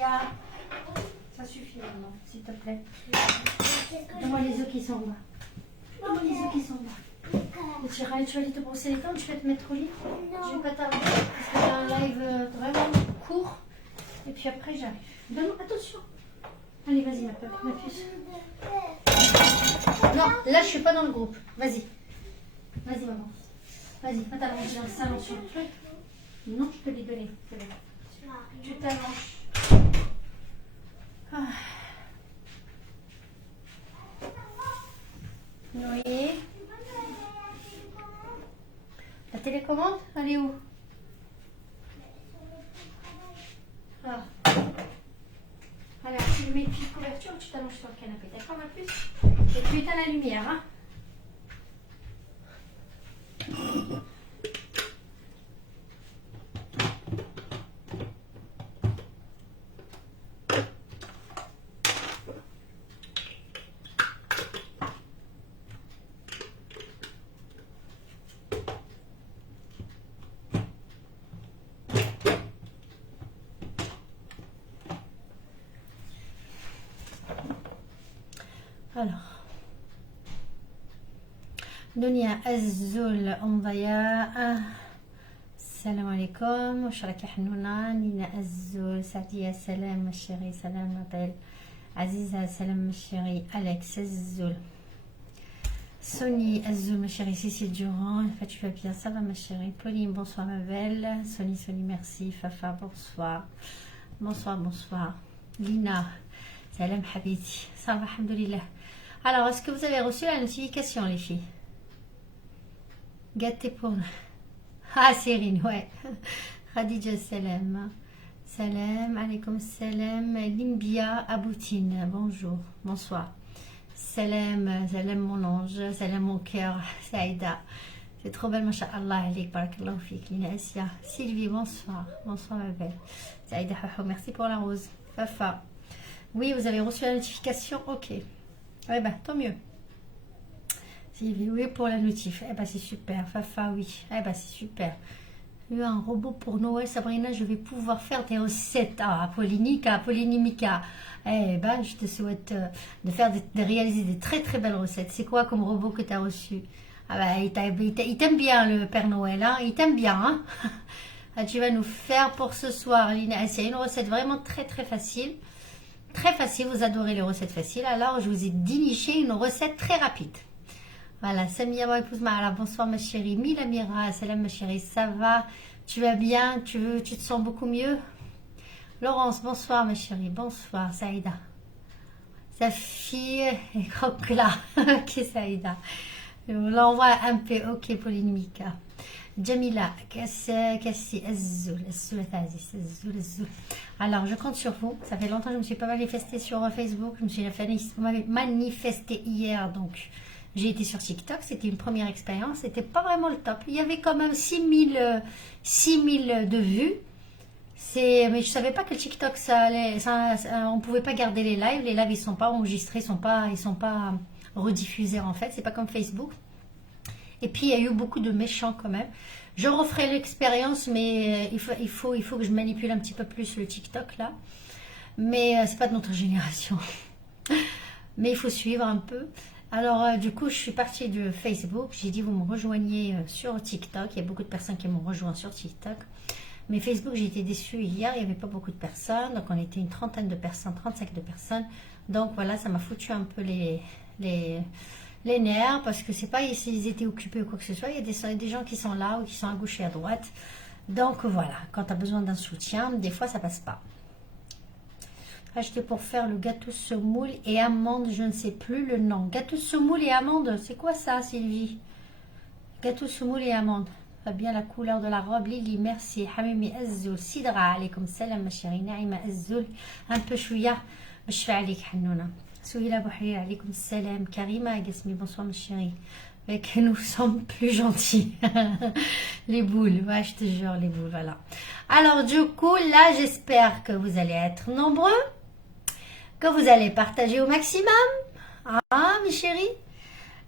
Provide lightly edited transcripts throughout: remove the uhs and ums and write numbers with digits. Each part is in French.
Sophia. Ça suffit maintenant, s'il te plaît. Donne-moi les œufs qui sont là. Donne-moi les œufs qui sont là. Et tu vas aller te brosser les dents, tu vas te mettre au lit. Je vais pas tarder parce que j'ai un live vraiment court. Et puis après j'arrive. Donne-moi, attention. Allez, vas-y ma puce. Non, là je suis pas dans le groupe. Vas-y. Vas-y maman. Vas-y, va t'allonger dans le salon sur le truc. Non, je peux lui donner. Tu t'allonges. Ah. Oui. La télécommande, elle est où? Ah. Alors, tu mets une petite couverture, tu t'allonges sur le canapé. D'accord, ma puce? Et tu éteins la lumière, hein? Alors, Dunia Azul Omvaya, salam alaikum, Sharaka Hanouna, Nina Azul, Sadia salam ma chérie, salam Abel, Aziza salam ma chérie, Alex Azul, Sony Azul ma chérie, Cécile Durand, en fait tu vas bien, ça va ma chérie, Pauline, bonsoir ma belle, Sony, merci, Fafa, bonsoir, bonsoir, Lina, salam Habiti, ça va, alhamdoulilah. Alors, est-ce que vous avez reçu la notification, les filles? Gâté pour... Ah, Cyrine, ouais. Khadija, salam. Salam, alaikum salam. Limbia Aboutine, bonjour, bonsoir. Salam, salam mon ange, salam mon cœur, Saïda. C'est trop belle, masha'Allah, alik, barakallahu fik. Lina Assia. Sylvie, bonsoir, bonsoir ma belle. Saïda, merci pour la rose. Fafa. Oui, vous avez reçu la notification, ok. Eh ben, tant mieux. Oui, pour la notif. Eh ben, c'est super. Fafa, oui. Eh ben, c'est super. Eu un robot pour Noël, Sabrina, je vais pouvoir faire des recettes. Ah, Apollinica. Eh ben, je te souhaite de réaliser des très très belles recettes. C'est quoi comme robot que tu as reçu? Ah ben, il t'aime bien, le Père Noël, hein? Il t'aime bien, hein? Ah, tu vas nous faire pour ce soir, Lina. C'est une recette vraiment très très facile. Très facile, vous adorez les recettes faciles. Alors, je vous ai déniché une recette très rapide. Voilà, Samia, mon épouse Mara, bonsoir ma chérie. Milamira, salam ma chérie, ça va? Tu vas bien? Tu te sens beaucoup mieux? Laurence, bonsoir ma chérie, bonsoir. Saïda. Sa fille est croque-là. Ok, Saïda. Je vous l'envoie un peu. Ok, Polémica. Jamila, Kassi, Azul. Alors, je compte sur vous. Ça fait longtemps que je me suis pas manifestée sur Facebook. Je me suis manifestée hier, donc j'ai été sur TikTok. C'était une première expérience. C'était pas vraiment le top. Il y avait quand même 6000 de vues. Mais je savais pas que le TikTok, on pouvait pas garder les lives. Les lives, ils sont pas enregistrés, ils sont pas rediffusés en fait. C'est pas comme Facebook. Et puis, il y a eu beaucoup de méchants quand même. Je referai l'expérience, mais il faut que je manipule un petit peu plus le TikTok, là. Mais c'est pas de notre génération. Mais il faut suivre un peu. Alors, du coup, je suis partie de Facebook. J'ai dit, vous me rejoignez sur TikTok. Il y a beaucoup de personnes qui m'ont rejoint sur TikTok. Mais Facebook, j'ai été déçue hier. Il n'y avait pas beaucoup de personnes. Donc, on était une trentaine de personnes, 35 de personnes. Donc, voilà, ça m'a foutu un peu les nerfs, parce que c'est pas s'ils étaient occupés ou quoi que ce soit. Il y a des gens qui sont là ou qui sont à gauche et à droite. Donc voilà, quand tu as besoin d'un soutien, des fois ça passe pas. Acheter pour faire le gâteau semoule et amande, je ne sais plus le nom. Gâteau semoule et amande, c'est quoi ça, Sylvie? Gâteau semoule et amande. Très bien la couleur de la robe. Lily, merci. Hamimi Azul, Sidra, alaykoum salam ma chérie. Naïma Azul, un peu chouïa. Je fais alik Hanouna. Souhila Bouhri, alaykoum salam. Karima Agasmi, bonsoir ma chérie. Et que nous sommes plus gentils. Les boules, ouais, je te jure, les boules, voilà. Alors du coup, là, j'espère que vous allez être nombreux, que vous allez partager au maximum, hein, mes chéris.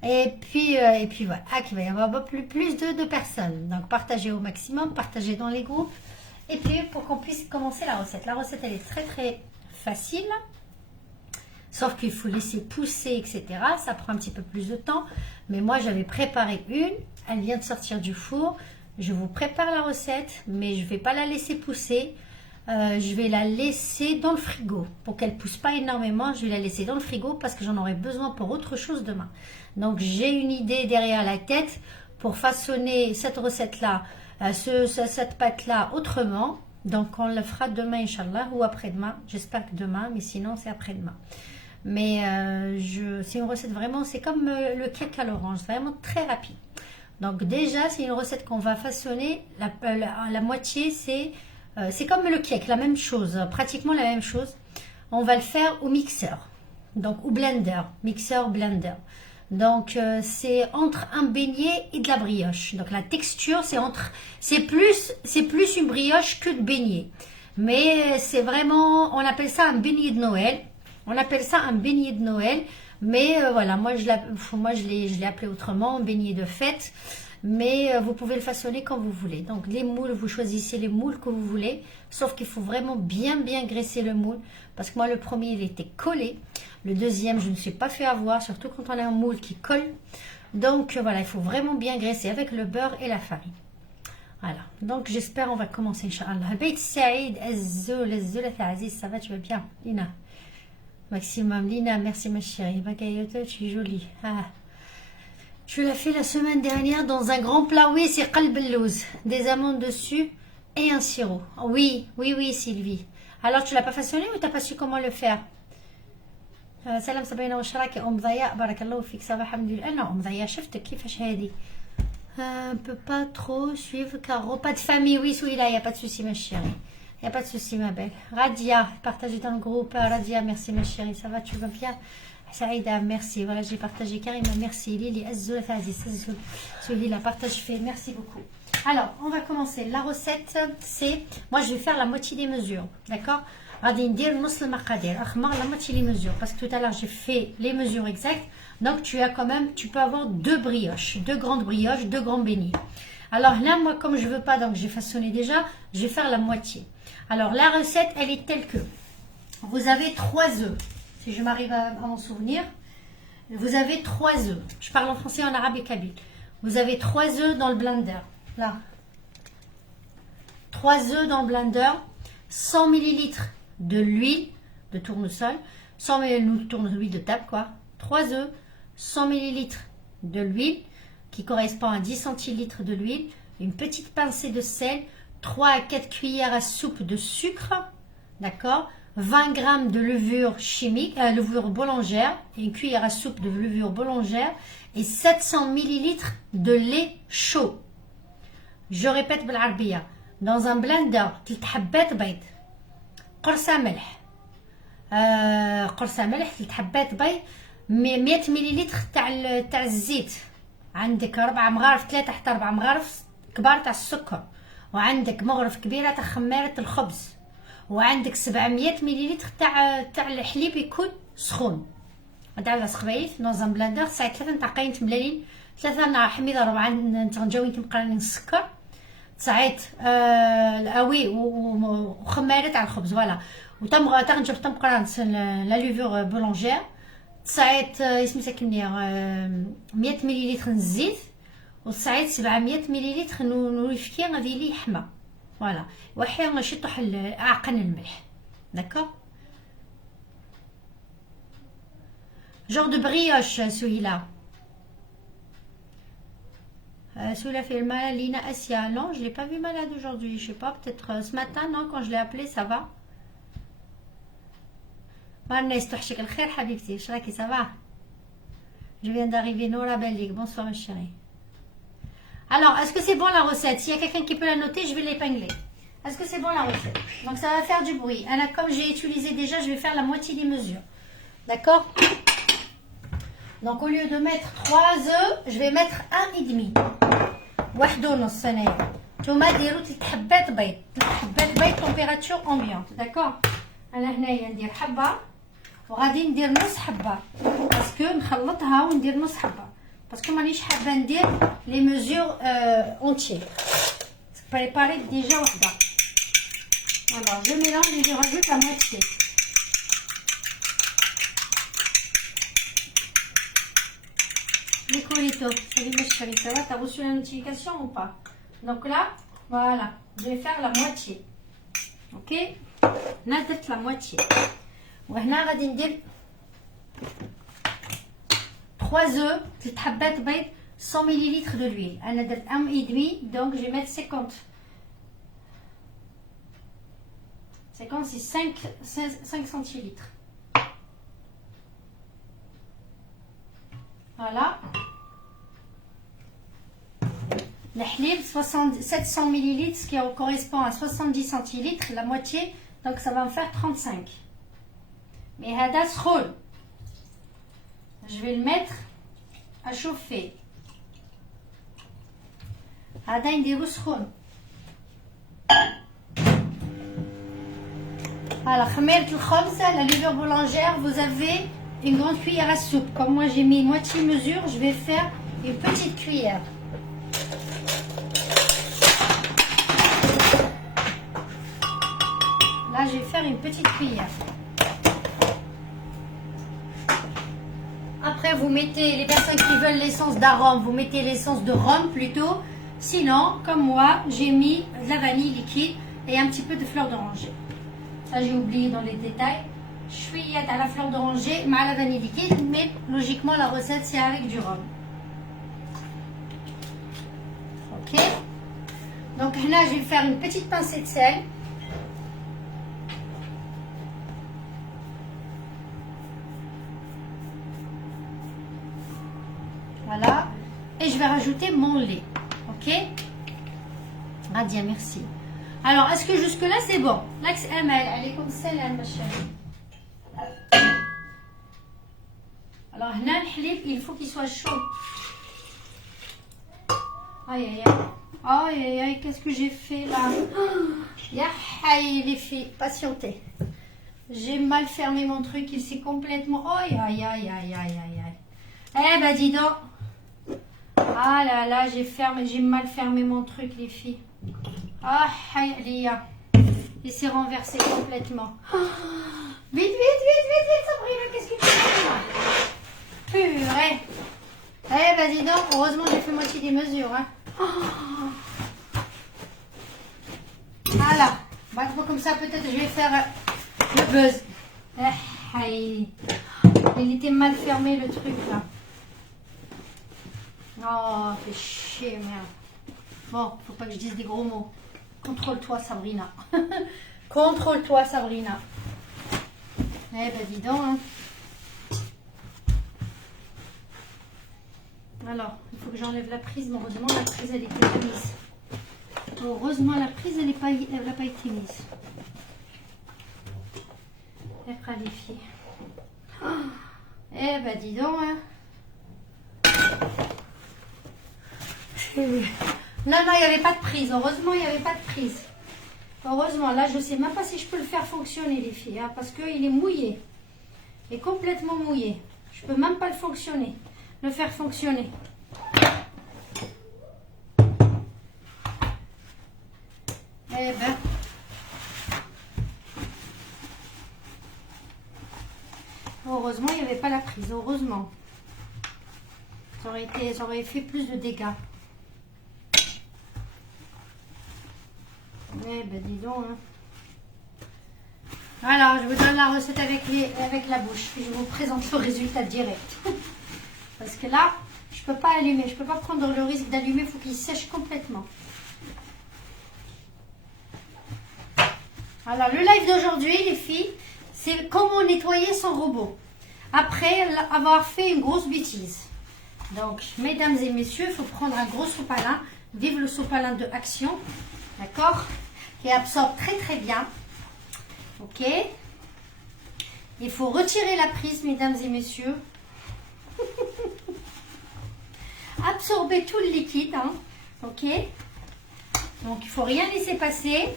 Et puis voilà, qu'il va y avoir plus de personnes. Donc partagez au maximum, partagez dans les groupes. Et puis pour qu'on puisse commencer la recette. La recette elle est très très facile. Sauf qu'il faut laisser pousser, etc. Ça prend un petit peu plus de temps. Mais moi, j'avais préparé une. Elle vient de sortir du four. Je vous prépare la recette, mais je ne vais pas la laisser pousser. Je vais la laisser dans le frigo. Pour qu'elle ne pousse pas énormément, je vais la laisser dans le frigo parce que j'en aurai besoin pour autre chose demain. Donc, j'ai une idée derrière la tête pour façonner cette recette-là, cette pâte-là autrement. Donc, on le fera demain, Inch'Allah, ou après-demain. J'espère que demain, mais sinon, c'est après-demain. Mais c'est une recette vraiment, c'est comme le cake à l'orange, vraiment très rapide. Donc déjà, c'est une recette qu'on va façonner. La moitié, c'est comme le cake, la même chose, pratiquement la même chose. On va le faire au mixeur, donc au blender, mixeur, blender. Donc c'est entre un beignet et de la brioche. Donc la texture, c'est plus une brioche que de beignet. Mais c'est vraiment, on appelle ça un beignet de Noël. On appelle ça un beignet de Noël, mais voilà, moi je l'ai appelé autrement, un beignet de fête, mais vous pouvez le façonner comme vous voulez. Donc les moules, vous choisissez les moules que vous voulez, sauf qu'il faut vraiment bien graisser le moule, parce que moi le premier il était collé, le deuxième je ne me suis pas fait avoir, surtout quand on a un moule qui colle. Donc voilà, il faut vraiment bien graisser avec le beurre et la farine. Voilà, donc j'espère on va commencer, Inch'Allah. Beit Saïd, Azzoul, ça va, tu vas bien, Lina? Maximum, Lina, merci ma chérie. Bakayoto, tu es jolie. Ah. Tu l'as fait la semaine dernière dans un grand plat. Oui, c'est qalbellouz. Des amandes dessus et un sirop. Oui, Sylvie. Alors, tu l'as pas façonné ou tu n'as pas su comment le faire? Salam Sabina wa Sharaki, Omdaya, barakallahu fik, ça va, alhamdulillah. Non, Omdaya, شفتك كيفاش هذه. On peut pas trop suivre car repas de famille. Oui, Souila, il n'y a pas de souci ma chérie. Il n'y a pas de souci, ma belle. Radia, partagez dans le groupe. Radia, merci, ma chérie. Ça va, tu vas bien? Saïda, merci. Voilà, j'ai partagé. Karima, merci. Lili, Azzoul, Faziz, Souhila, partage fait. Merci beaucoup. Alors, on va commencer. La recette, c'est... Moi, je vais faire la moitié des mesures. D'accord? غادي ندير نص المقادير اخمر la moitié les mesures parce que tout à l'heure j'ai fait les mesures exactes. Donc tu peux avoir deux brioches, deux grandes brioches, deux grands beignets. Alors là, moi, comme je veux pas, donc j'ai façonné déjà, je vais faire la moitié. Alors la recette, elle est telle que vous avez 3 œufs, si je m'arrive à m'en souvenir. Vous avez 3 œufs. Je parle en français, en arabe et kabyle. Vous avez 3 œufs dans le blender. Là. 3 œufs dans le blender. 100 ml de l'huile de tournesol. 100 ml de tournesol de table, quoi. 3 œufs. 100 ml de l'huile qui correspond à 10 centilitres de l'huile. Une petite pincée de sel. 3 à 4 cuillères à soupe de sucre. D'accord. 20 g de levure chimique, levure boulangère, et une cuillère à soupe de levure boulangère et 700 ml de lait chaud. Je répète بالعربية. Dans un blender, 3 حبات بيض. قرصة ملح. قرصة ملح 3 حبات بيض. 100 ملل تاع الزيت. عندك 4 مغارف 3 حتى 4 مغارف كبار تاع السكر. وعندك مغرف كبيرة تاع خميرة الخبز. وعندك 700 ملل تاع الحليب يكون سخون. هذا صغبيت dans un blender ساعه 3 نتاعين تملالين 3 نتاع حميضه 4 نتاعين مقرانين السكر ساعات وي وخماره تاع الخبز فوالا وتنجر تمقران لا لوفور بولونجير ساعات اسمها كنيا 100 ملل الزيت وساعات 700 ملل نوريفيكي غادي لي حمى فوالا وحيا ماشي طح اعقن الملح داكور. Genre de brioche, celui-là. Celui-là fait le malade, Lina Asia. Non, je ne l'ai pas vu malade aujourd'hui. Je ne sais pas, peut-être ce matin, non, quand je l'ai appelé, ça va. Ça va. Je viens d'arriver, Nora Bellig. Bonsoir, ma chérie. Alors, est-ce que c'est bon la recette? S'il y a quelqu'un qui peut la noter, je vais l'épingler. Est-ce que c'est bon la recette? Donc, ça va faire du bruit. Alors, comme j'ai utilisé déjà, je vais faire la moitié des mesures. D'accord? Donc au lieu de mettre 3 œufs, je vais mettre 1,5. واحد ونص هنايا. نتوما ديروا 3 حبات بيض. 3 حبات بيض température ambiante, d'accord. انا هنايا ندير حبه وغادي ندير نص حبه باسكو نخلطها وندير نص حبه باسكو مانيش حابه ندير لي ميزور اونتيي. بريباري ديجا وحده. Alors, je mélange et je rajoute la moitié. Nicolito, salut ma chérie, ça va? T'as reçu la notification ou pas? Donc là, voilà, je vais faire la moitié. Ok? نادت la moitié. وهنا غادي ندير 3 œufs, 3 حبات بيض, 100 ml de l'huile. انا درت 1,5, donc je vais mettre 50. 50 c'est 5 centilitres. Voilà. Le halib 700 ml, ce qui correspond à 70 centilitres, la moitié, donc ça va me faire 35. Mais hada skhol. Je vais le mettre à chauffer. Hada نديرو سخون. Alors, خميرة الخبز, la levure boulangère, vous avez une grande cuillère à soupe. Comme moi j'ai mis moitié mesure, je vais faire une petite cuillère. Là, je vais faire une petite cuillère. Après, vous mettez, les personnes qui veulent l'essence d'arôme, vous mettez l'essence de rhum plutôt. Sinon, comme moi, j'ai mis de la vanille liquide et un petit peu de fleur d'oranger. Ça, j'ai oublié dans les détails. Je suis à la fleur d'oranger, mais à la vanille liquide. Mais logiquement, la recette, c'est avec du rhum. Ok. Donc là, je vais faire une petite pincée de sel. Voilà. Et je vais rajouter mon lait. Ok. Radia, merci. Alors, est-ce que jusque-là, c'est bon? L'axe ML, elle est comme celle-là, ma chérie. Alors, là, le halib, il faut qu'il soit chaud. Aïe, aïe, aïe. Aïe, aïe, aïe, qu'est-ce que j'ai fait là? Ya haï, les filles, patientez. J'ai mal fermé mon truc, il s'est complètement... Aïe, aïe, aïe, aïe, aïe, aïe, aïe. Eh ben, dis donc. Ah là là, j'ai mal fermé mon truc, les filles. Ah, Lia. Il s'est renversé complètement. Vite, vite, vite, vite, vite, Sabrina, qu'est-ce que tu fais là? Purée. Eh ben, dis donc, heureusement, j'ai fait moitié des mesures. Hein. Voilà. Bah, comme ça, peut-être, je vais faire le buzz. Il était mal fermé, le truc, là. Oh, fait chier, merde. Bon, faut pas que je dise des gros mots. Contrôle-toi, Sabrina. Contrôle-toi, Sabrina. Eh ben, dis donc. Hein. Alors, il faut que j'enlève la prise. Mais heureusement, la prise, elle est pas mise. Heureusement, la prise, elle n'a pas été mise. Elle prend les filles. Eh ben, dis donc. Hein. Non, non, il n'y avait pas de prise. Heureusement, il n'y avait pas de prise. Heureusement, là, je ne sais même pas si je peux le faire fonctionner, les filles. Hein, parce qu'il est mouillé. Il est complètement mouillé. Je ne peux même pas le faire fonctionner. Eh ben. Heureusement, il n'y avait pas la prise. Heureusement. Ça aurait fait plus de dégâts. Eh ben, dis donc. Hein. Alors, je vous donne la recette avec la bouche. Puis je vous présente le résultat direct. Parce que là, je ne peux pas allumer. Je ne peux pas prendre le risque d'allumer. Il faut qu'il sèche complètement. Alors, le live d'aujourd'hui, les filles, c'est comment nettoyer son robot. Après avoir fait une grosse bêtise. Donc, mesdames et messieurs, il faut prendre un gros sopalin. Vive le sopalin de Action. D'accord? Qui absorbe très très bien. Ok? Il faut retirer la prise, mesdames et messieurs. Absorber tout le liquide. Hein? Ok? Donc, il ne faut rien laisser passer.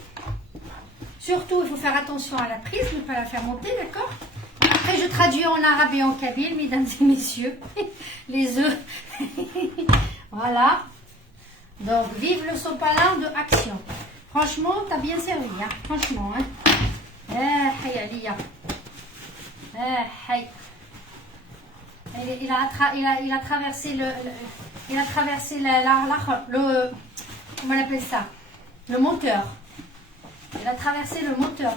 Surtout, il faut faire attention à la prise, ne pas la faire monter, d'accord? Après, je traduis en arabe et en kabyle, mesdames et messieurs. Les œufs. Voilà. Donc, vive le sopalin de Action. Franchement, t'as bien servi, hein. Franchement, hein. Hey, Alia. Hey. Il a traversé il a traversé le comment on appelle ça, le moteur. Il a traversé le moteur.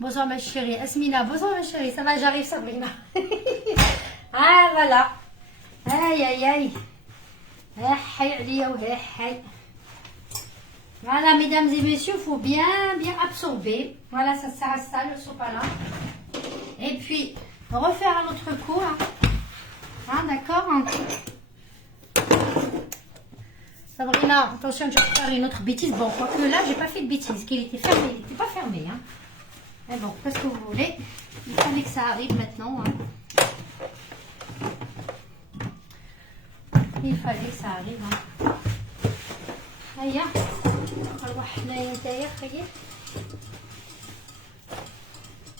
Bonsoir ma chérie, Asmina, bonsoir ma chérie, ça va, j'arrive Sabrina. Ah voilà. Aïe aïe aïe. Voilà mesdames et messieurs, il faut bien absorber. Voilà, ça s'installe le sopalin. Et puis refaire un autre coup. Hein, d'accord, hein. Sabrina, attention, je vais faire une autre bêtise. Bon, quoique là, j'ai pas fait de bêtise, qu'il était fermé. Il n'était pas fermé. Hein. Mais bon, qu'est-ce que vous voulez? Il fallait que ça arrive maintenant. Hein. Il fallait que ça arrive. Hein. Aïe,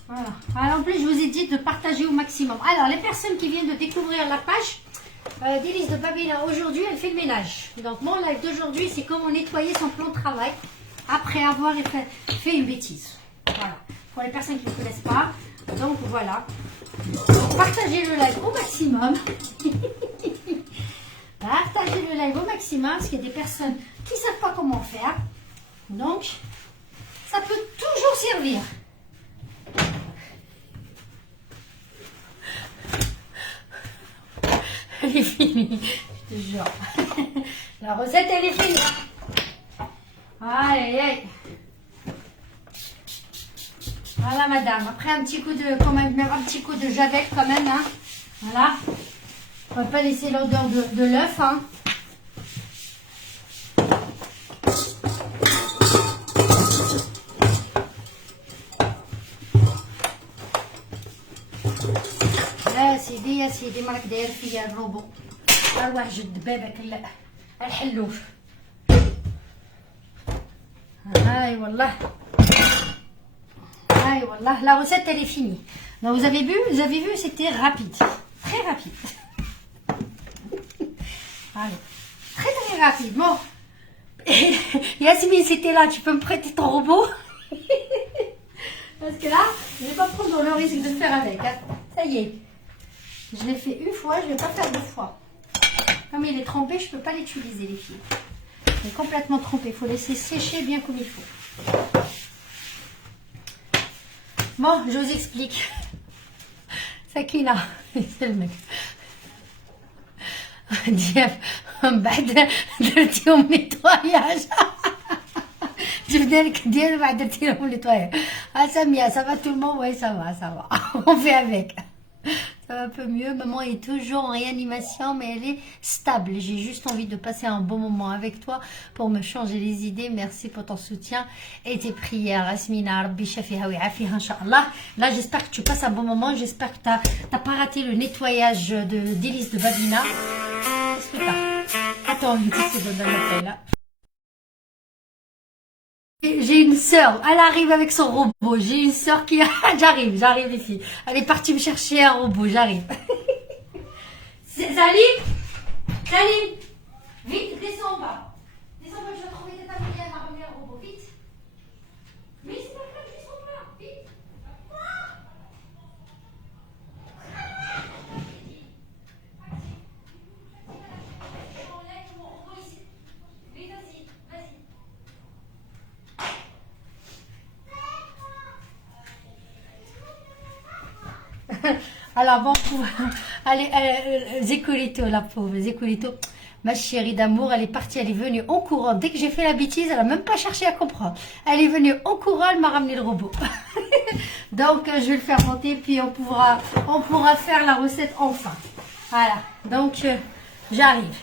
voilà. Alors, en plus, je vous ai dit de partager au maximum. Alors, les personnes qui viennent de découvrir la page d'Élise de Babina, aujourd'hui, elle fait le ménage. Donc, mon live d'aujourd'hui, c'est comment nettoyer son plan de travail après avoir fait une bêtise. Voilà. Pour les personnes qui ne connaissent pas. Donc, voilà. Partagez le live au maximum. Partagez le live au maximum parce qu'il y a des personnes qui ne savent pas comment faire. Donc, ça peut toujours servir. Elle est finie, je te jure. La recette, elle est finie. Aïe, aïe, aïe. Voilà, madame. Après, un petit coup de, quand même, un petit coup de javel quand même. Hein. Voilà. On ne va pas laisser l'odeur de l'œuf. Hein. يا سيدي مالك داير فيا الروبو ارواح جد بابك الحلوف هاي والله la recette elle est finie. Donc vous avez vu c'était rapide, très rapide. Allez, très rapide. Bon, Yasmine, c'était là, tu peux me prêter ton robot? Parce que là je vais pas prendre le risque de faire avec. Hein. Ça y est. Je l'ai fait une fois, je ne vais pas faire deux fois. Comme il est trempé, je ne peux pas l'utiliser, les filles. Il est complètement trempé. Il faut laisser sécher bien comme il faut. Bon, je vous explique. Sakina, c'est le mec. درتي لهم nettoyage. جبنا لك ديال بعد درتي لهم nettoyage. Ah Samia, ça va tout le monde? Oui, ça va. On fait avec. Ça va un peu mieux. Maman est toujours en réanimation, mais elle est stable. J'ai juste envie de passer un bon moment avec toi pour me changer les idées. Merci pour ton soutien et tes prières. Asmina, Rabbi Shafiha wa Afiha, Inch'Allah. Là, j'espère que tu passes un bon moment. J'espère que tu n'as pas raté le nettoyage d'Élise de Babina. Qu'est-ce que t'as? Attends une petite seconde, elle m'appelle là. J'ai une sœur, elle arrive avec son robot. J'ai une sœur qui... J'arrive les filles. Elle est partie me chercher un robot, j'arrive. Salim, vite, descends en bas. Descends en bas, je vais trouver ta famille, elle m'a ramené un robot, vite. Mais c'est pas grave, je descends là, vite. Alors bon, allez, Zécolito, la pauvre, Zécolito, ma chérie d'amour, elle est partie, elle est venue en courant. Dès que j'ai fait la bêtise, elle n'a même pas cherché à comprendre. Elle est venue en courant, elle m'a ramené le robot. Donc, je vais le faire monter, puis on pourra faire la recette enfin. Voilà, donc, j'arrive.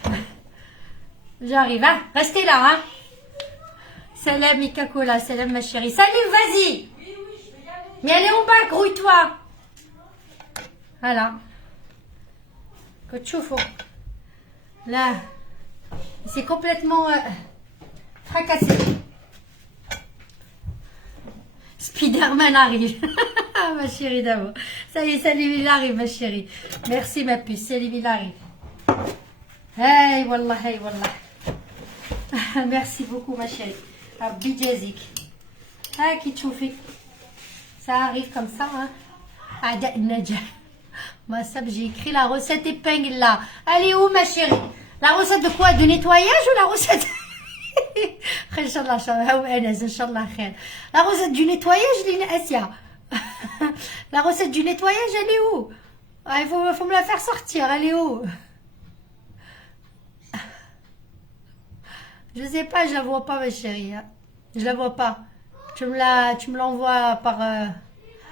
J'arrive, hein. Restez là, hein. Salam, Mika Cola, salam, ma chérie. Salut, vas-y. Mais elle est en bas, grouille-toi. Voilà. Que tu fais. Là, c'est complètement fracassé. Spider-Man arrive. Ma chérie d'amour. Ça y est, Salim, il arrive, ma chérie. Merci, ma puce. Salim, il arrive. Hey, wallah, hey, wallah. Merci beaucoup, ma chérie. Rabbi Jazik. Ah, qui tchoufi. Ça arrive comme ça, hein. Ada Nadja. Moi, ça, j'ai écrit la recette épingle là. Elle est où, ma chérie? La recette de quoi? De nettoyage ou la recette? La recette du nettoyage, Asia. La recette du nettoyage, elle est où? Ah, il faut me la faire sortir, elle est où? Je sais pas, je la vois pas, ma chérie. Hein. Je la vois pas. Tu me l'envoies par...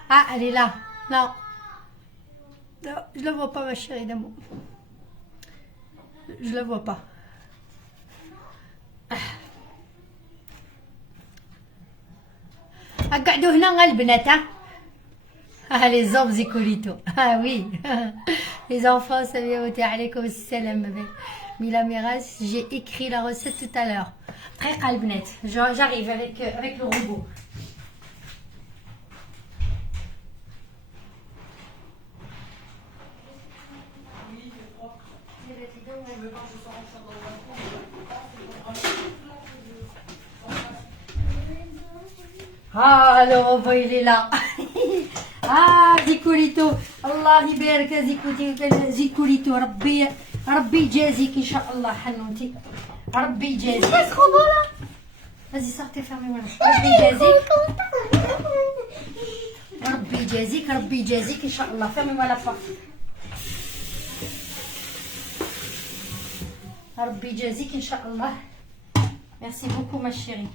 Ah, elle est là. Non. Non, je la vois pas, ma chérie d'amour. Je la vois pas. قعدوا هنا البنات ها les hommes Zicolito. Ah oui. Les enfants, salam alaikum salam. Mila Miraz, j'ai écrit la recette tout à l'heure. Très calbnet. J'arrive avec le robot. Ah, le robot, il est là. Ah, Zicolito. Allah يبارك Zicolito. ربي يجازيك إن شاء الله حنوتي. ربي يجازيك. C'est trop beau là. Vas-y, sortez, fermez-moi. ربي يجازيك. ربي يجازيك. ربي يجازيك إن شاء الله. Fermez-moi la porte. ربي يجازيك إن شاء الله. Merci beaucoup, ma chérie.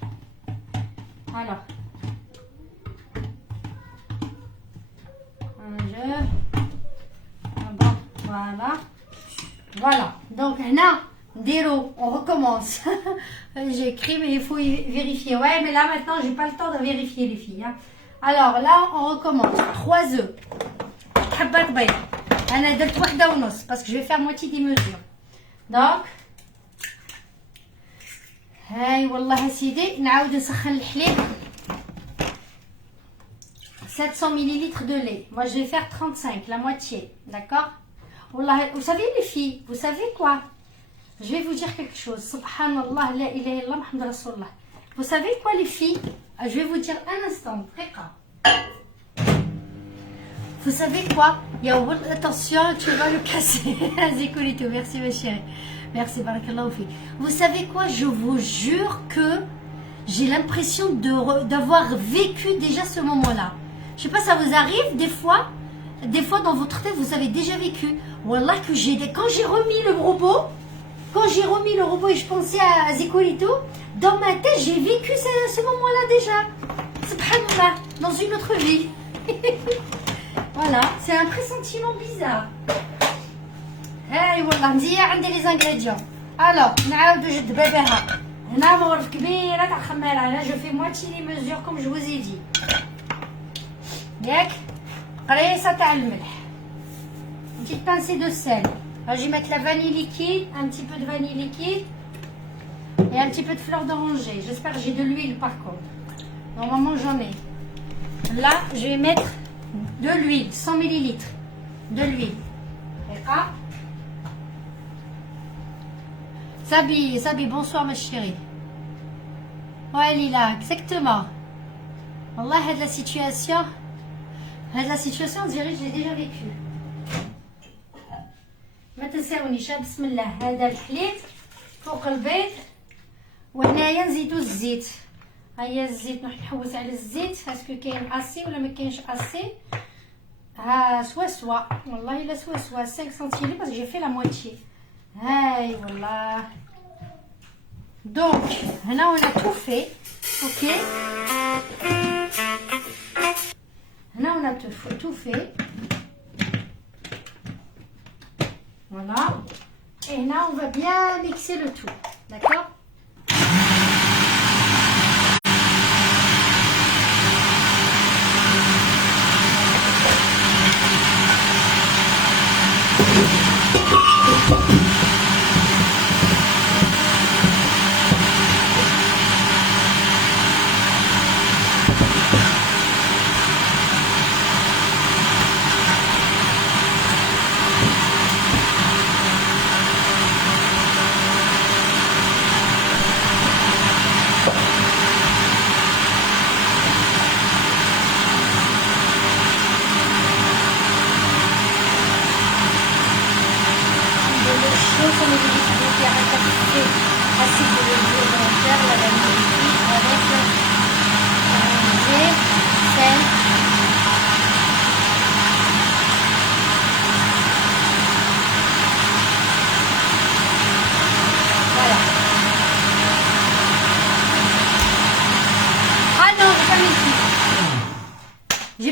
Alors. Voilà. Voilà. Donc, là, Délo, on recommence. J'ai écrit, mais il faut vérifier. Ouais, mais là, maintenant, j'ai pas le temps de vérifier, les filles. Hein. Alors, là, on recommence. 3 œufs. Parce que je vais faire moitié des mesures. Donc, هاي والله سيدي نعاود نسخن الحليب 700 ml de lait. Moi, je vais faire 35, la moitié. D'accord? Vous savez, les filles, vous savez quoi? Je vais vous dire quelque chose. Subhanallah, la ilaha illallah, Muhammad Rasulullah. Vous savez quoi, les filles? Je vais vous dire un instant. Vous savez quoi? Attention, tu vas le casser. Zicolito, merci ma chérie. Merci, barakallahu fi. Vous savez quoi? Je vous jure que j'ai l'impression d'avoir vécu déjà ce moment-là. Je sais pas, ça vous arrive des fois dans votre tête, vous avez déjà vécu. Wallah que quand j'ai remis le robot et je pensais à Zicolito, dans ma tête, j'ai vécu ce moment-là déjà. Subhanallah, dans une autre vie. Voilà, c'est un pressentiment bizarre. Hey, wallah, مزيان عندي les ingrédients. Alors, نعاود جد باباها. هنا مغرف كبيرة تاع خمارة. Là, je fais moitié les mesures comme je vous ai dit. ياك قريصة تاع الملح. Une petite pincée de sel. Alors, je vais mettre la vanille liquide, un petit peu de vanille liquide et un petit peu de fleur d'oranger. J'espère que j'ai de l'huile par contre. Normalement, j'en ai. Là, je vais mettre de l'huile, 100 ml de l'huile. D'accord? Sabi, bonsoir ma chérie. Ouais, Lila, exactement. Wallah, la situation, on dirait que je l'ai déjà vécue. ما تنساونيش بسم الله هذا الحليب فوق البيض وهنايا نزيدو الزيت. هيا الزيت نحوس على الزيت اسكو كاين اسي ولا ما كاينش اسي. ها سوا والله الا سوا 5 سنتيمتر parce que j'ai fait la moitié. هاي والله. Donc هنا on a tout fait. OK. هنا on a tout fait. Voilà. Et là, on va bien mixer le tout. D'accord?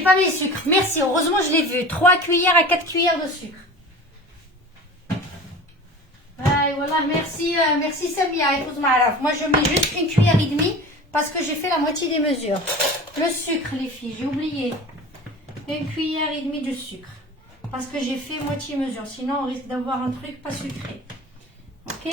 pas mis le sucre. Merci, heureusement je l'ai vu. 3 cuillères à 4 cuillères de sucre. Ah, voilà, merci, merci Samia. Écoute, moi je mets juste 1 cuillère et demie parce que j'ai fait la moitié des mesures. Le sucre, les filles, j'ai oublié. 1 cuillère et demie de sucre. Parce que j'ai fait moitié mesure. Sinon, on risque d'avoir un truc pas sucré. Ok?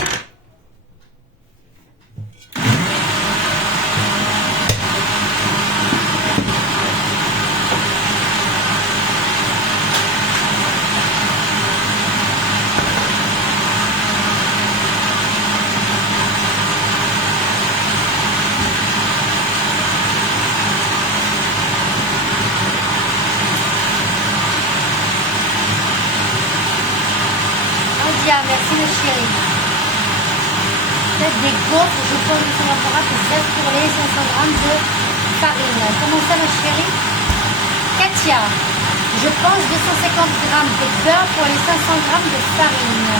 Merci mes chéris. Faites des gaufres, je pense que ça fera que 16 pour les 500 grammes de farine. Comment ça ma chérie? Katia, je pense 250 grammes de beurre pour les 500 grammes de farine.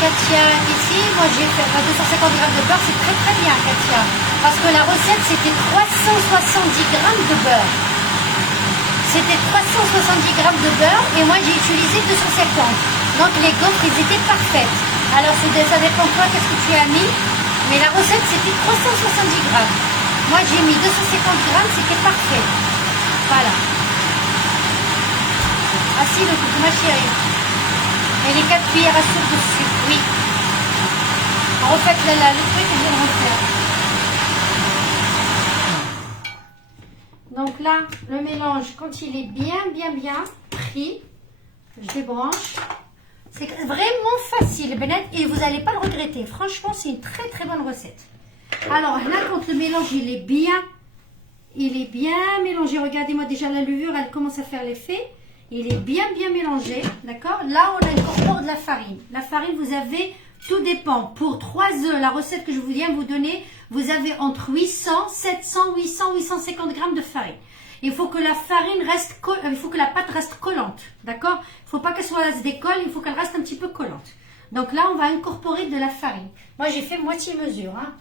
Katia, ici, moi j'ai fait 250 grammes de beurre, c'est très très bien Katia. Parce que la recette c'était 370 grammes de beurre. C'était 370 grammes de beurre et moi j'ai utilisé 250. Donc les gaufres, ils étaient parfaites. Alors ça dépend toi, qu'est-ce que tu as mis. Mais la recette, c'était 370 grammes. Moi, j'ai mis 250 grammes, c'était parfait. Voilà. Ah si, le coucou, ma chérie. Et les 4 cuillères à soupe de sucre, oui. En fait, là, le truc, je vais le refaire. Donc là, le mélange, quand il est bien pris, je débranche. C'est vraiment facile, Benet, et vous n'allez pas le regretter. Franchement, c'est une très très bonne recette. Alors là, quand le mélange il est bien mélangé. Regardez-moi déjà la levure, elle commence à faire l'effet. Il est bien mélangé, d'accord? Là, on incorpore de la farine. La farine, vous avez, tout dépend. Pour 3 œufs, la recette que je viens de vous donner, vous avez entre 800, 700, 800, 850 grammes de farine. Il faut que la farine reste, il faut que la pâte reste collante, d'accord? Il ne faut pas qu'elle se décolle, il faut qu'elle reste un petit peu collante. Donc là, on va incorporer de la farine. Moi, j'ai fait moitié mesure, hein.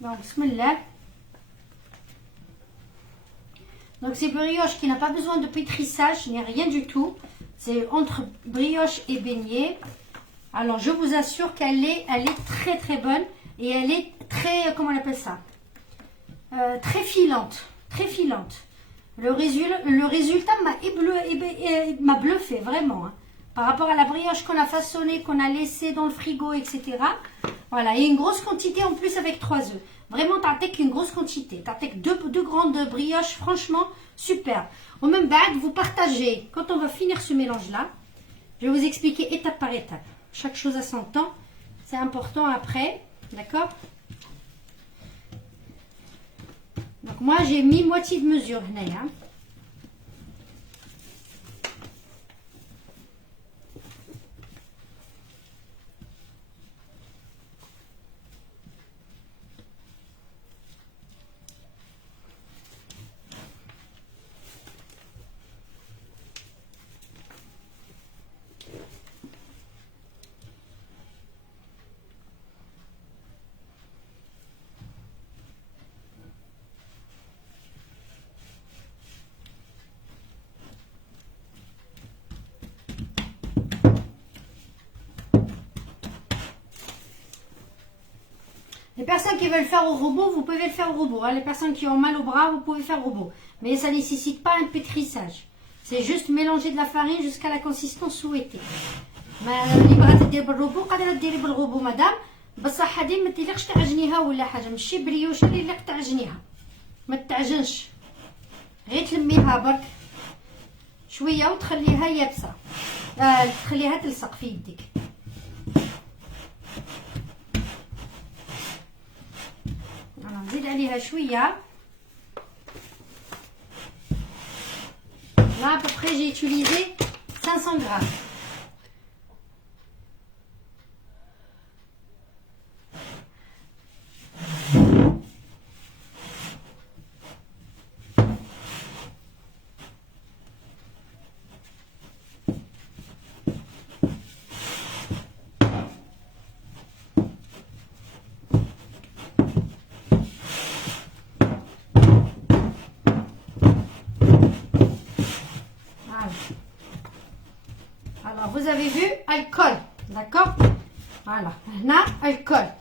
Donc, bismillah. Donc, c'est brioche qui n'a pas besoin de pétrissage, ni rien du tout. C'est entre brioche et beignet. Alors, je vous assure qu'elle est très très bonne. Et elle est très, comment on appelle ça? Très filante. Très filante. Le résultat m'a bluffé, vraiment. Hein. Par rapport à la brioche qu'on a façonnée, qu'on a laissée dans le frigo, etc. Voilà, et une grosse quantité en plus avec 3 œufs. Vraiment, t'as qu'une grosse quantité. T'as que deux grandes brioches, franchement, super. Au même bad, vous partagez. Quand on va finir ce mélange-là, je vais vous expliquer étape par étape. Chaque chose à son temps. C'est important après, d'accord? Donc moi, j'ai mis moitié de mesure, hein. Les personnes qui veulent faire au robot, vous pouvez le faire au robot. Hein. Les personnes qui ont mal au bras, vous pouvez faire au robot. Mais ça ne nécessite pas un pétrissage. C'est juste mélanger de la farine jusqu'à la consistance souhaitée. اللي بغات دير بالروبو قادره ديري بالروبو مدام بصح هذه ما تليقش تعجنيها ولا حاجه ماشي بريوش اللي ليق تعجنيها ما تعجنش غير تلميها برك شويه وتخليها يابسه تخليها تلصق في يدك. نزيد عليها شويه. Là à peu près j'ai utilisé 500 grammes. Alors, vous avez vu, elle colle. D'accord? Voilà. Là, elle colle.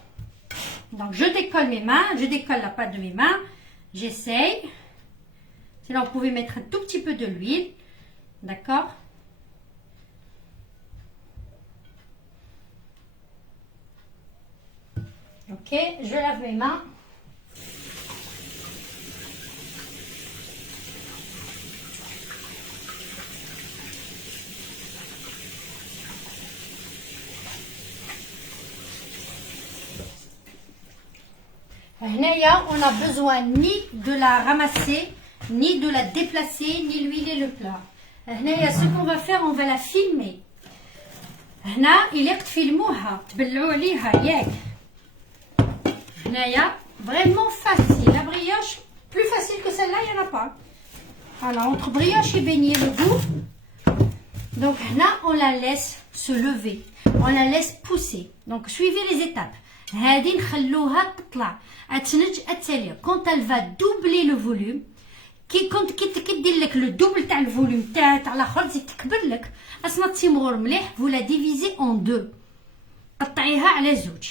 Donc, je décolle mes mains. Je décolle la pâte de mes mains. J'essaye. Sinon, vous pouvez mettre un tout petit peu de l'huile. D'accord? Ok, je lave mes mains. On n'a besoin ni de la ramasser, ni de la déplacer, ni l'huiler le plat. Ce qu'on va faire, on va la filmer. Il est filmouha, tbellou aliha, yak. Vraiment facile. La brioche, plus facile que celle-là, il n'y en a pas. Alors, entre brioche et beignet, le goût. Donc là, on la laisse se lever. On la laisse pousser. Donc, suivez les étapes. هذه نخلوها تطلع اتنج التاليه كونت الفا دوبلي لو فوليوم كنت كدير لك لو دوبل تاع الفوليوم تاع الاخر تزيد تكبر لك اصلا تيمغور مليح فولا ديفيزي اون دو قطعيها على زوج.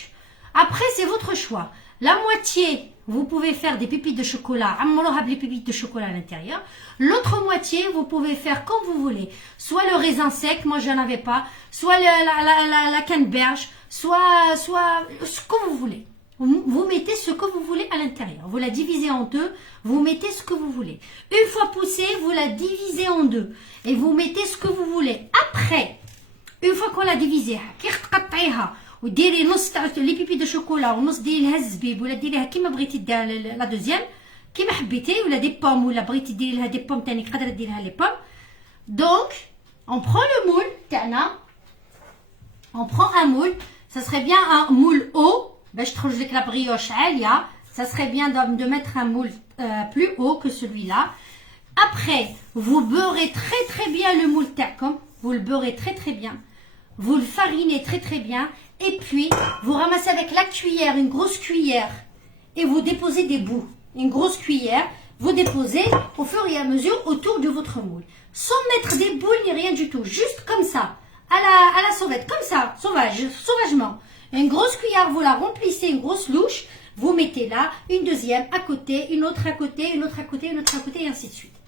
Après c'est votre choix. La moitié vous pouvez faire des pépites de chocolat عمروها بلي pépites de chocolat à l'intérieur. L'autre moitié vous pouvez faire comme vous voulez, soit le raisin sec, moi j'en avais pas, soit la canneberge, soit ce que vous voulez. Vous mettez ce que vous voulez à l'intérieur. Vous la divisez en deux, vous mettez ce que vous voulez. Une fois poussée, vous la divisez en deux et vous mettez ce que vous voulez. Après, une fois qu'on l'a divisée, كتقطعيها وديري نص تاع لي بيبي دو شوكولا ونص ديري لها الزبيب ولا ديريها كيما بغيتي دير لا دوزيام كيما حبيتي ولا دي بوم ولا بغيتي ديري لها دي بوم ثاني تقدري ديريها لي بوم. Donc, on prend le moule تاعنا. On prend un moule. Ça serait bien un moule haut. باش تخرج لك la brioche عالية. Ça serait bien de mettre un moule plus haut que celui-là. Après, vous beurrez très bien le moule تاعكم. Vous le beurrez très bien. Vous le farinez très bien. Et puis, vous ramassez avec la cuillère, une grosse cuillère. Et vous déposez des bouts. Une grosse cuillère. Vous déposez au fur et à mesure autour de votre moule. Sans mettre des boules ni rien du tout. Juste comme ça. À la sauvette. Comme ça. Sauvagement. Une grosse cuillère, vous la remplissez, une grosse louche. Vous mettez là, une deuxième à côté, une autre à côté, une autre à côté, une autre à côté, et ainsi de suite.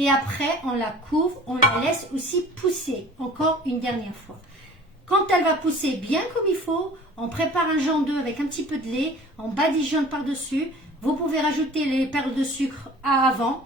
Et après, on la couvre, on la laisse aussi pousser. Encore une dernière fois. Quand elle va pousser bien comme il faut, on prépare un jaune d'œuf avec un petit peu de lait, on badigeonne par-dessus. Vous pouvez rajouter les perles de sucre avant,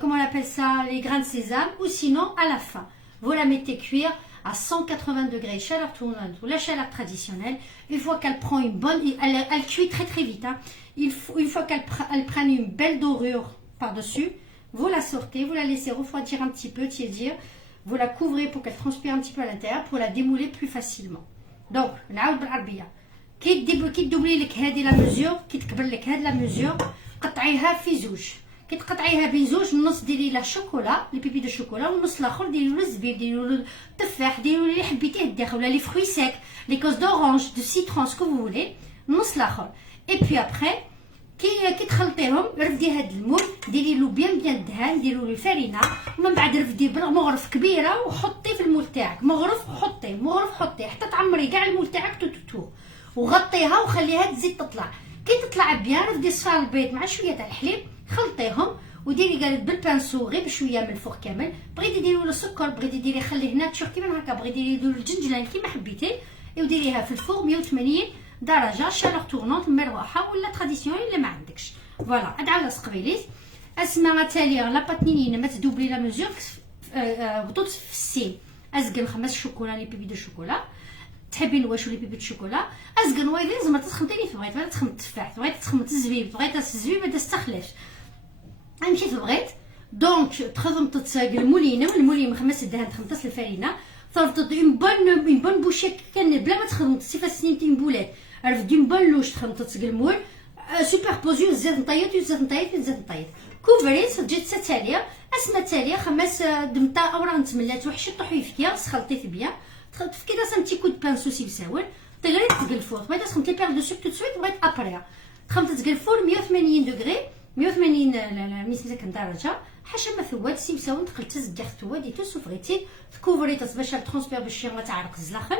comment on appelle ça, les grains de sésame, ou sinon à la fin. Vous la mettez cuire à 180 degrés, chaleur tournante ou la chaleur traditionnelle. Une fois qu'elle prend une bonne, elle cuit très vite. Hein. Une fois qu'elle prenne une belle dorure par-dessus, vous la sortez, vous la laissez refroidir un petit peu, tiédir. Vous la couvrez pour qu'elle transpire un petit peu à l'intérieur pour la démouler plus facilement. Donc, نعاود بالعربية. كي تدوبلي لك هذه لا ميزور، كي تكبر لك هذه لا ميزور، قطعيها في زوج. كي تقطعيها بين زوج، النص ديري لا شوكولا، لي بيبي دو شوكولا، والنص الاخر ديري له الزبيب، ديري له التفاح، ديري له اللي حبيتيه الداخل، ولا لي فروي سيك، لي كوز دورانج، دو سيترون، سكو فو فولي، النص الاخر. اي بي ابخي كي تخلطيهم رفدي هاد المول، ديري له بيان الدهان، ديري له الفرينه، ومن بعد رفدي مغرف كبيره وحطيه في المول تاعك، مغرف حطيه حتى تعمري كاع المول تاعك تو وغطيها وخليها تزيد تطلع. كي تطلع بيان رفدي صفار البيض مع شويه تاع الحليب، خلطيهم وديري قالت بالبانسو غير بشويه من الفوق كامل. بغيتي ديري له السكر، بغيتي ديري خليه ناتشور كيما هكا، بغيتي ديري له الجنجلان كيما حبيتي، وديريها في الفوق 180 درجه شالور تورنونت مروحه ولا تراديسيونيل اللي ما عندكش. فوالا عاد عاود سقبيليت. اسمع تاليه لا باتنينين ما تدوبلي لا ميزور بطوط في السين. ازقن 5 شوكولا لي بيبي دو شوكولا، تحبي نواشو لي بيبي دو شوكولا، ازقن وايلي زعما تسخمتيني في بغيت تخمت التفاح، بغيت تخمت الزبيب، بغيت الزبيب ما تستخلاش امشي في بغيت. دونك تخدمت المولين 5 دهان تخمطس الفرينه، صرفت اون بون بوشي كان بلا ما تخدمت سيفا سنينتين بولات، عرفت اون بون لوش تخمطت المول سوبر بوزيو الزيت نطيط كوفريت جات تاليه اسمها تاليه 5 دمطه اوراق نتملات وحشي طحوي فيها سخلطيت بيان تفكي داس انتي كود بانسو سيبساول تغريت تقلفور بغيت تخمطي بير دو سوب تو سويت بغيت ابريا تخمطت تقلفور 180 دوغري 180 درجه حاجه ما ثوات سيمساون دخل تزدخ توادي تسفريتي تكوفري باش الترونسفير باش ما تعرق الزلاخن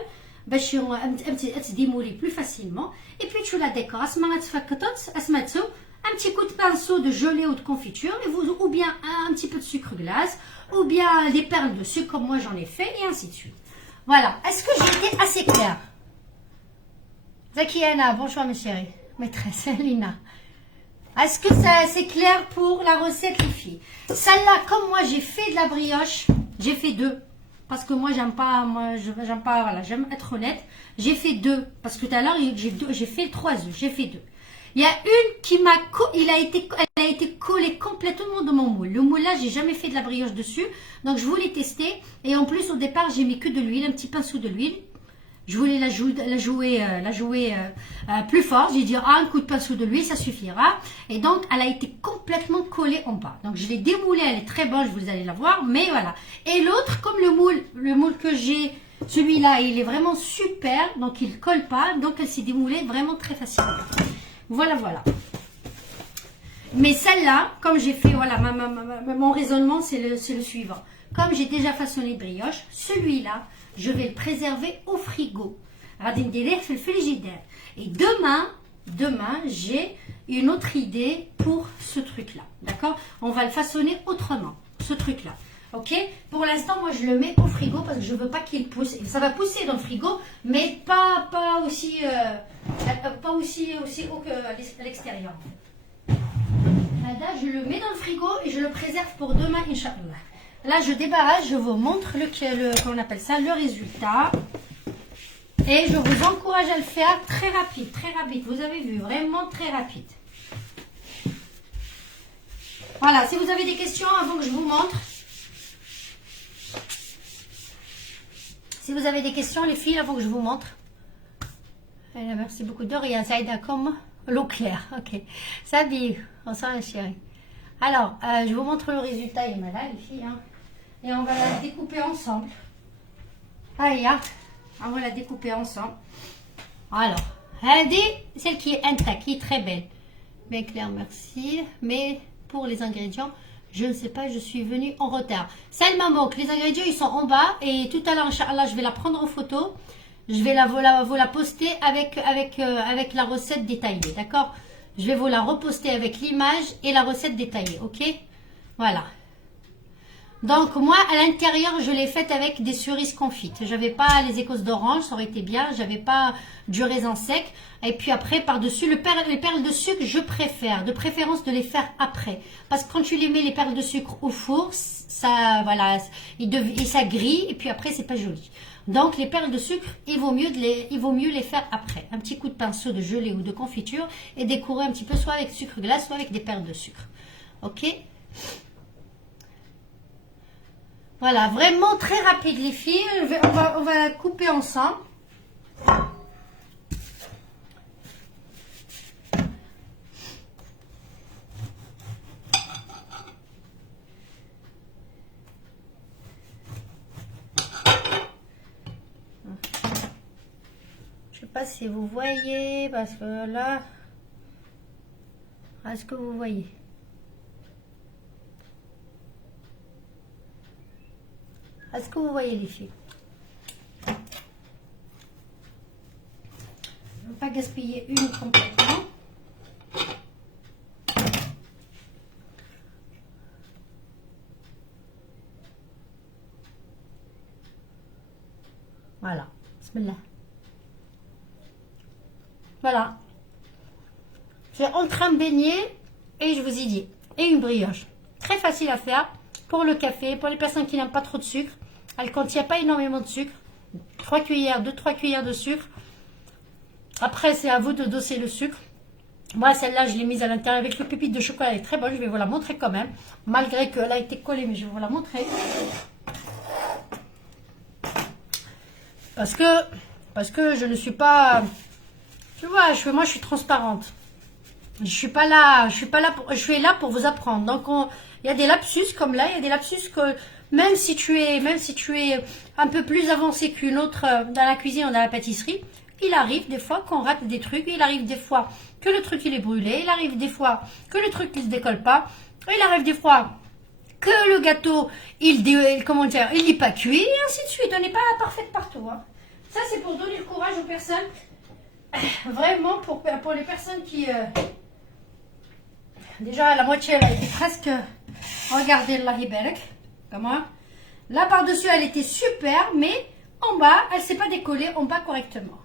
باش تديمولي بلو فاسيلمون اي بي تو لا ديكور اسمها تفكطت اسماتو un petit coup de pinceau de gelée ou de confiture et vous, ou bien un petit peu de sucre glace ou bien des perles de sucre comme moi j'en ai fait et ainsi de suite. Voilà, est-ce que j'ai été assez claire? Zakiana, bonjour mes chéris, maîtresse Lina. Est-ce que c'est clair pour la recette les filles? Celle-là, comme moi j'ai fait de la brioche, j'ai fait deux. Parce que moi j'aime pas, voilà, j'aime être honnête. J'ai fait deux, parce que tout à l'heure j'ai fait 3 œufs, j'ai fait deux. Il y a une qui elle a été collée complètement dans mon moule. Le moule là, j'ai jamais fait de la brioche dessus, donc je voulais tester. Et en plus au départ j'ai mis que de l'huile, un petit pinceau de l'huile. Je voulais la jouer plus fort. J'ai dit un coup de pinceau de l'huile, ça suffira. Et donc, elle a été complètement collée en bas. Donc, je l'ai démoulée, elle est très bonne, vous allez la voir. Mais voilà. Et l'autre, comme le moule que j'ai, celui-là, il est vraiment super. Donc, il ne colle pas. Donc, elle s'est démoulée vraiment très facilement. Voilà, voilà. Mais celle-là, comme j'ai fait, voilà, mon raisonnement, c'est le suivant. Comme j'ai déjà façonné brioche, celui-là, je vais le préserver au frigo. Et demain, j'ai une autre idée pour ce truc-là. D'accord? On va le façonner autrement, ce truc-là. Ok? Pour l'instant, moi, je le mets au frigo parce que je ne veux pas qu'il pousse. Ça va pousser dans le frigo, mais pas aussi haut qu'à l'extérieur. Là, je le mets dans le frigo et je le préserve pour demain, Inch'Allah. Là, je débarrasse, je vous montre comment on appelle ça, le résultat. Et je vous encourage à le faire très rapide, très rapide. Vous avez vu, vraiment très rapide. Voilà, si vous avez des questions avant que je vous montre. Si vous avez des questions, les filles, avant que je vous montre. Merci beaucoup. Dorian, Saïda, comme l'eau claire. Ok. Sabi, on s'en va, chérie. Alors, je vous montre le résultat, Yamala, les filles. Hein. Et on va la découper ensemble. Allez, on va la découper ensemble. Alors, Hadi, celle qui est intact, qui est très belle. Bien clair, merci. Mais pour les ingrédients, je ne sais pas, je suis venue en retard. Celle manque, les ingrédients, ils sont en bas. Et tout à l'heure, Inch'Allah, je vais la prendre en photo. Je vais vous la poster avec la recette détaillée, d'accord? Je vais vous la reposter avec l'image et la recette détaillée, ok? Voilà. Donc moi à l'intérieur je l'ai faite avec des cerises confites. J'avais pas les écorces d'orange, ça aurait été bien. J'avais pas du raisin sec. Et puis après par dessus les perles de sucre, je préfère, de préférence de les faire après, parce que quand tu les mets les perles de sucre au four, ça voilà, ça grille et puis après c'est pas joli. Donc les perles de sucre, il vaut mieux les faire après. Un petit coup de pinceau de gelée ou de confiture et décorer un petit peu soit avec sucre glace, soit avec des perles de sucre. Ok? Voilà, vraiment très rapide les filles. On va couper ensemble. Je sais pas si vous voyez, parce que là, est-ce que vous voyez? Est-ce que vous voyez les filles? Je ne veux pas gaspiller une complètement. Voilà. Bismillah. Voilà. C'est en train de baigner et je vous ai dit. Et une brioche. Très facile à faire pour le café, pour les personnes qui n'aiment pas trop de sucre. Elle ne contient pas énormément de sucre. 2-3 cuillères de sucre. Après, c'est à vous de doser le sucre. Moi, celle-là, je l'ai mise à l'intérieur avec le pépite de chocolat. Elle est très bonne. Je vais vous la montrer quand même. Malgré qu'elle a été collée, mais je vais vous la montrer. Parce que je ne suis pas... Tu vois, moi, je suis transparente. Je suis là pour vous apprendre. Donc, il y a des lapsus comme là. Il y a des lapsus que... Même si tu es un peu plus avancé qu'une autre dans la cuisine ou dans la pâtisserie, il arrive des fois qu'on rate des trucs. Il arrive des fois que le truc il est brûlé. Il arrive des fois que le truc il se décolle pas. Il arrive des fois que le gâteau, comment dire, il n'est pas cuit, et ainsi de suite. On n'est pas parfaite partout. Hein. Ça, c'est pour donner le courage aux personnes. Vraiment, pour les personnes qui... déjà, la moitié, elle a été presque... Regardez, Allah Ibarak. Comment? Là, par-dessus, elle était super, mais en bas, elle ne s'est pas décollée en bas correctement.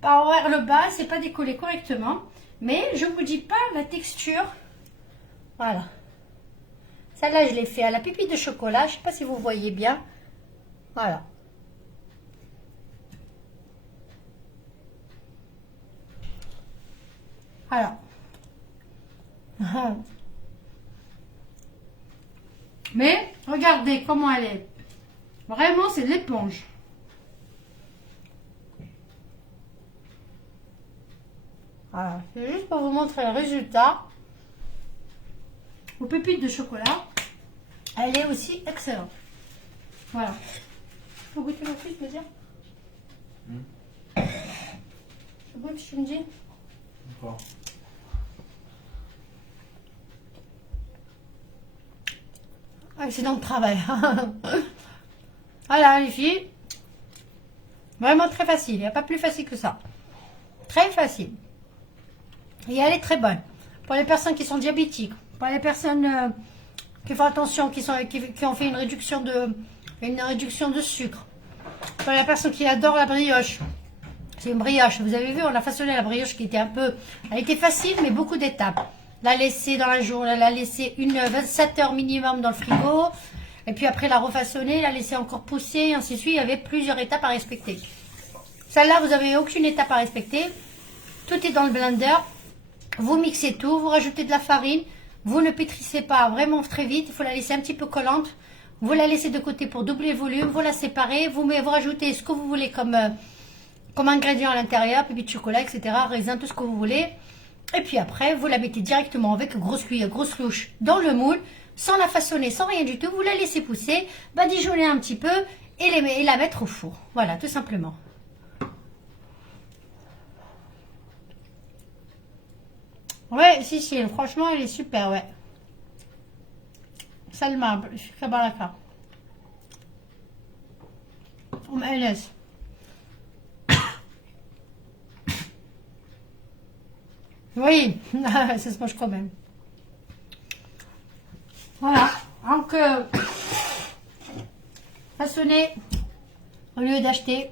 Par le bas, elle ne s'est pas décollée correctement. Mais je ne vous dis pas la texture. Voilà. Celle-là, je l'ai fait à la pépite de chocolat. Je ne sais pas si vous voyez bien. Voilà. Voilà. Mais regardez comment elle est. Vraiment, c'est de l'éponge. Voilà. C'est juste pour vous montrer le résultat. Aux pépites de chocolat. Elle est aussi excellente. Voilà. Faut goûter mon fils, me dire. Tu goûtes, tu me dis. D'accord. Accident de travail. Voilà les filles. Vraiment très facile. Il n'y a pas plus facile que ça. Très facile. Et elle est très bonne. Pour les personnes qui sont diabétiques. Pour les personnes qui font attention, qui ont fait une réduction de sucre. Pour les personnes qui adorent la brioche. C'est une brioche. Vous avez vu, on a façonné la brioche qui était un peu... Elle était facile, mais beaucoup d'étapes. La laisser dans la journée, la laisser 27 heures minimum dans le frigo. Et puis après la refaçonner, la laisser encore pousser, et ainsi de suite. Il y avait plusieurs étapes à respecter. Celle-là, vous n'avez aucune étape à respecter. Tout est dans le blender. Vous mixez tout, vous rajoutez de la farine. Vous ne pétrissez pas vraiment très vite. Il faut la laisser un petit peu collante. Vous la laissez de côté pour doubler le volume. Vous la séparez. Vous rajoutez ce que vous voulez comme ingrédient à l'intérieur. Pépites de chocolat, etc. Raisin, tout ce que vous voulez. Et puis après, vous la mettez directement avec grosse cuillère, grosse louche dans le moule, sans la façonner, sans rien du tout. Vous la laissez pousser, badigeonner un petit peu et la mettre au four. Voilà, tout simplement. Ouais, si, franchement, elle est super, ouais. Salma, Kabaraka. mayonnaise. Oui, ça se mange quand même. Voilà, donc façonner au lieu d'acheter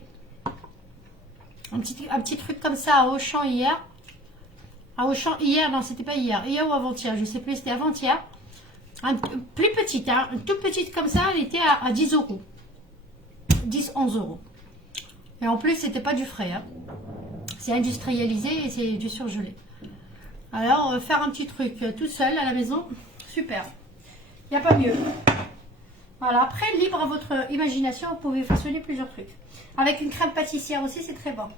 un petit truc comme ça à Auchan hier. À Auchan hier, non c'était pas hier, hier ou avant-hier, je sais plus, c'était avant-hier. Plus petite, hein, toute petite comme ça, elle était à 10 euros. 10-11 euros. Et en plus, c'était pas du frais. Hein. C'est industrialisé et c'est du surgelé. Alors, faire un petit truc tout seul à la maison, super. Il n'y a pas mieux. Voilà, après, libre à votre imagination, vous pouvez façonner plusieurs trucs. Avec une crème pâtissière aussi, c'est très bon.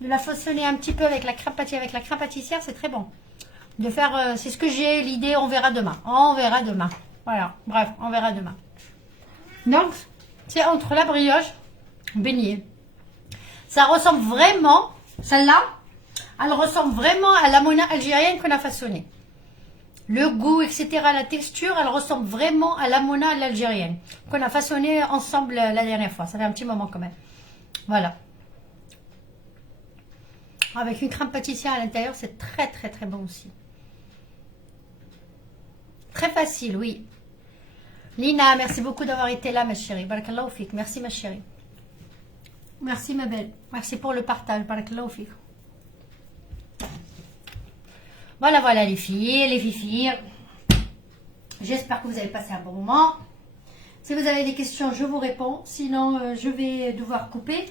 De la façonner un petit peu avec la crème pâtissière, c'est très bon. De faire, c'est ce que j'ai, l'idée, on verra demain. On verra demain. Voilà, bref, on verra demain. Donc, c'est entre la brioche, beignet. Ça ressemble vraiment, celle-là, elle ressemble vraiment à la mona algérienne qu'on a façonnée. Le goût, etc., la texture, elle ressemble vraiment à la mona algérienne qu'on a façonnée ensemble la dernière fois. Ça fait un petit moment quand même. Voilà. Avec une crème pâtissière à l'intérieur, c'est très très très bon aussi. Très facile, oui. Lina, merci beaucoup d'avoir été là, ma chérie. Barakallahu fik. Merci, ma chérie. Merci, ma belle. Merci pour le partage. Barakallahu fik. Voilà, voilà, les filles et les filles. J'espère que vous avez passé un bon moment. Si vous avez des questions, je vous réponds. Sinon, je vais devoir couper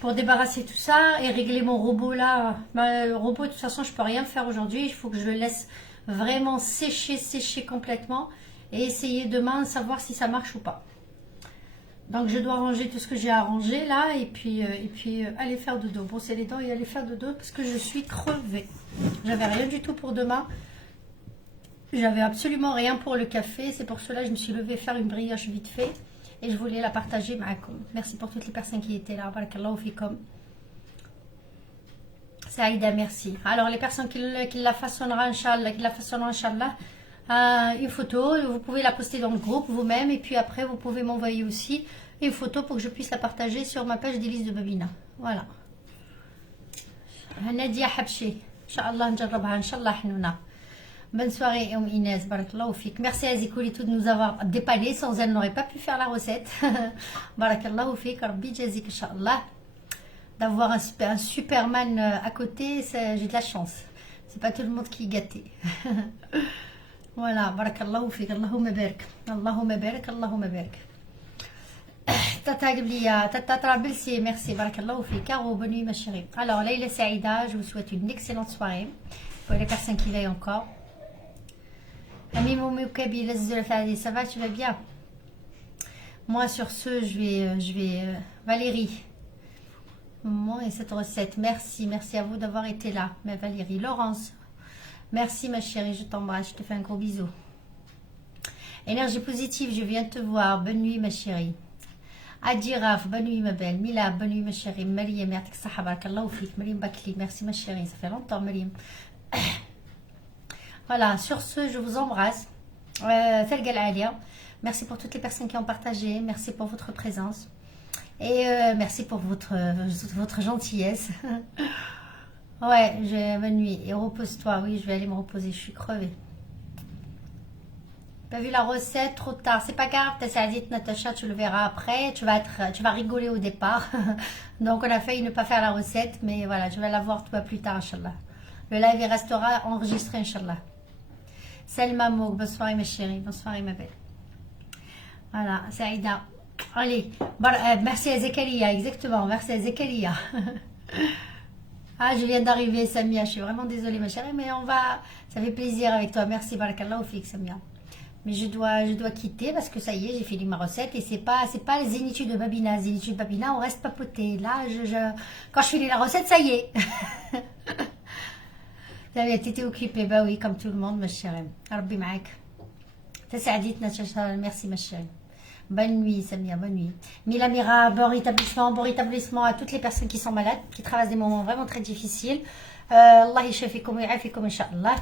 pour débarrasser tout ça et régler mon robot là. Le robot, de toute façon, je ne peux rien faire aujourd'hui. Il faut que je le laisse vraiment sécher complètement. Et essayer demain de savoir si ça marche ou pas. Donc je dois ranger tout ce que j'ai à ranger là. Et puis aller faire dodo. Brosser les dents et aller faire dodo parce que je suis crevée. J'avais rien du tout pour demain. J'avais absolument rien pour le café. C'est pour cela que je me suis levée faire une brioche vite fait. Et je voulais la partager ma'akoum. Merci pour toutes les personnes qui étaient là. Barakallahu fikum. Saïda, merci. Alors les personnes qui la façonneront, Inch'Allah, une photo, vous pouvez la poster dans le groupe vous-même et puis après vous pouvez m'envoyer aussi une photo pour que je puisse la partager sur ma page d'Élise de Babina. Voilà. Nadia Habchi, Inch'Allah, نجربها إن شاء الله حنونة. Bonne soirée Inès, barakallahu fik. Merci à Zikouli de nous avoir dépanné, sans elle n'aurait pas pu faire la recette. Barakallahu fik, Rabbi jazik Inch'Allah. D'avoir un Superman à côté, j'ai de la chance. C'est pas tout le monde qui est gâté. Voilà, barakallahu fik, Allahumma barik. Allahumma barik, Allahumma barik. Tata Gablia, Tata Trabelsi, merci, barakallahu fik. Caro, bonne nuit ma chérie. Alors, Leïla Saïda, je vous souhaite une excellente soirée. Pour les personnes qui veillent encore. Ami Moumou Kabila, ça va, tu vas bien? Moi, sur ce, je vais Valérie. Moi et cette recette, merci à vous d'avoir été là. Mais Valérie, Laurence, merci ma chérie, je t'embrasse, je te fais un gros bisou. Énergie positive, je viens te voir, bonne nuit ma chérie. Adiraf, bonne nuit ma belle. Mila, bonne nuit ma chérie. Mariam, yartik saha, barakallahu fik. Mariam Bakli, merci ma chérie, ça fait longtemps Mariam. Voilà, sur ce, je vous embrasse. Felgal Alia, merci pour toutes les personnes qui ont partagé, merci pour votre présence. Et merci pour votre gentillesse. Ouais, bonne nuit. Et repose-toi. Oui, je vais aller me reposer. Je suis crevée. Pas vu la recette, trop tard. C'est pas grave, t'as dit Natacha, tu le verras après. Tu vas rigoler au départ. Donc on a failli ne pas faire la recette. Mais voilà, tu vas la voir toi plus tard, Inch'Allah. Le live restera enregistré, Inch'Allah. Selma Mouk, bonne soirée ma chérie. Bonne soirée ma belle. Voilà, Saïda. Allez, merci à Zekaria, exactement, merci à Zekaria. Ah, je viens d'arriver, Samia, je suis vraiment désolée ma chérie, mais ça fait plaisir avec toi, merci, barakallahu fik, Samia. Mais je dois quitter parce que ça y est, j'ai fini ma recette et c'est pas les zénitudes de Babina. Les zénitudes de Babina, on reste papoté. Là, quand je finis la recette, ça y est. T'étais occupée, bah oui, comme tout le monde, ma chérie. Rabbi ma'ak. Merci ma chérie. Bonne nuit, Samia, bonne nuit. Mila Mira, bon rétablissement à toutes les personnes qui sont malades, qui traversent des moments vraiment très difficiles. Allah yashafikum wa yafikum, Inch'Allah.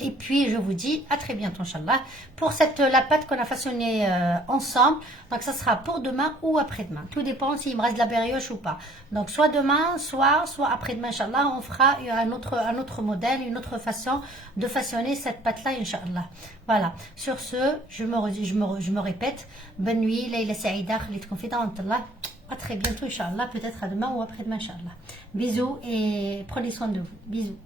Et puis, je vous dis à très bientôt, Inch'Allah, pour la pâte qu'on a façonnée ensemble. Donc, ça sera pour demain ou après-demain. Tout dépend s'il me reste de la brioche ou pas. Donc, soit demain, soit après-demain, Inch'Allah, on fera un autre modèle, une autre façon de façonner cette pâte-là, Inch'Allah. Voilà. Sur ce, je me répète. Bonne nuit, Leïla Saïda, Khalid Confident, Allah. À très bientôt, Inch'Allah. Peut-être à demain ou après-demain, Inch'Allah. Bisous et prenez soin de vous. Bisous.